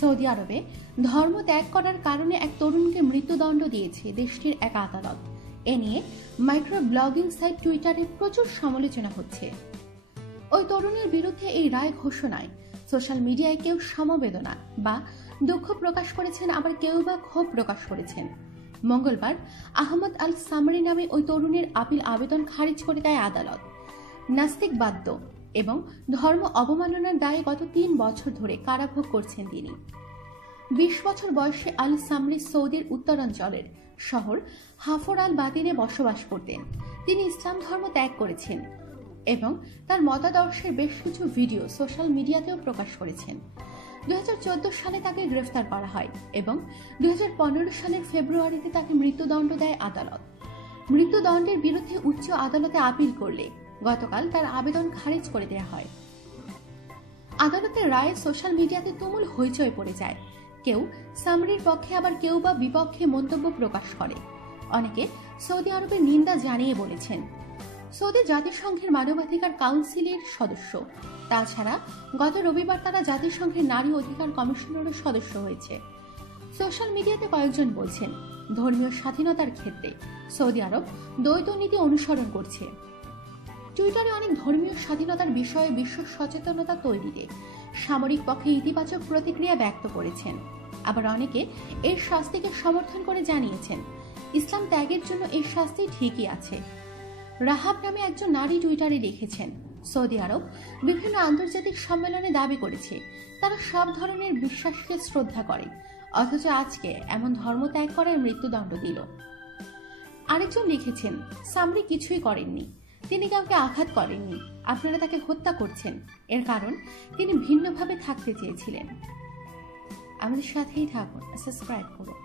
Saudi আরবে ধর্ম ত্যাগ করার কারণে এক তরুণকে মৃত্যুদণ্ড দিয়েছে দেশটির এক আদালত। এ নিয়ে মাইক্রো ব্লগিং সাইট টুইটারে প্রচুর সমালোচনা হচ্ছে। ওই তরুণের বিরুদ্ধে এই রায় ঘোষণায় সোশ্যাল মিডিয়ায় কেউ সমবেদনা বা দুঃখ প্রকাশ করেছেন, আবার কেউ বা ক্ষোভ প্রকাশ করেছেন। মঙ্গলবার আহমদ আল সামরি নামে ওই তরুণের আপিল আবেদন খারিজ করে দেয় আদালত। নাস্তিকবাদ্য এবং ধর্ম অবমাননার দায়ে গত 3 বছর ধরে কারাভোগ করছেন তিনি। 20 বছর বয়সে আল সামরি সৌদির উত্তরাঞ্চলের শহর হাফর আল বাতিনে বসবাস করতেন। তিনি ইসলাম ধর্ম ত্যাগ করেছেন এবং তার মতাদর্শের বেশ কিছু ভিডিও সোশ্যাল মিডিয়াতেও প্রকাশ করেছেন। 2014 সালে তাকে গ্রেফতার করা হয় এবং 2015 সালের ফেব্রুয়ারিতে তাকে মৃত্যুদণ্ড দেয় আদালত। মৃত্যুদণ্ডের বিরুদ্ধে উচ্চ আদালতে আপিল করলে গতকাল তার আবেদন খারিজ করে দেওয়া হয়। আদালতের রায়ে সোশ্যাল মিডিয়াতে তুমুল হইচই পড়ে যায়। কেউ সামরির পক্ষে, আবার কেউ বা বিপক্ষে মন্তব্য প্রকাশ করে। অনেকে সৌদি আরবের নিন্দা জানিয়ে বলেছেন, সৌদি জাতিসংঘের মানবাধিকার কাউন্সিলের সদস্য। তাছাড়া গত রবিবার তারা জাতিসংঘের নারী অধিকার কমিশনেরও সদস্য হয়েছে। সোশ্যাল মিডিয়াতে কয়েকজন বলছেন, ধর্মীয় স্বাধীনতার ক্ষেত্রে সৌদি আরব দ্বৈত নীতি অনুসরণ করছে। টুইটারে অনেক ধর্মীয় স্বাধীনতার বিষয়ে বিশ্ব সচেতনতা তৈরিতে সামরিক পক্ষে ইতিবাচক প্রতিক্রিয়া ব্যক্ত করেছেন। আবার অনেকে এর শাস্তিকে সমর্থন করে জানিয়েছেন, ইসলাম ত্যাগের জন্য এই শাস্তি ঠিকই আছে। রাহাব নামে একজন নারী টুইটারে লিখেছেন, সৌদি আরব বিভিন্ন আন্তর্জাতিক সম্মেলনে দাবি করেছে তারা সব ধরনের বিশ্বাসকে শ্রদ্ধা করে, অথচ আজকে এমন ধর্ম ত্যাগ করার মৃত্যুদণ্ড দিল। আরেকজন লিখেছেন, সামরি কিছুই করেননি, তিনি কাউকে আঘাত করেননি, আপনারা তাকে হত্যা করছেন। এর কারণ তিনি ভিন্নভাবে থাকতে চেয়েছিলেন। আমাদের সাথেই থাকুন, সাবস্ক্রাইব করুন।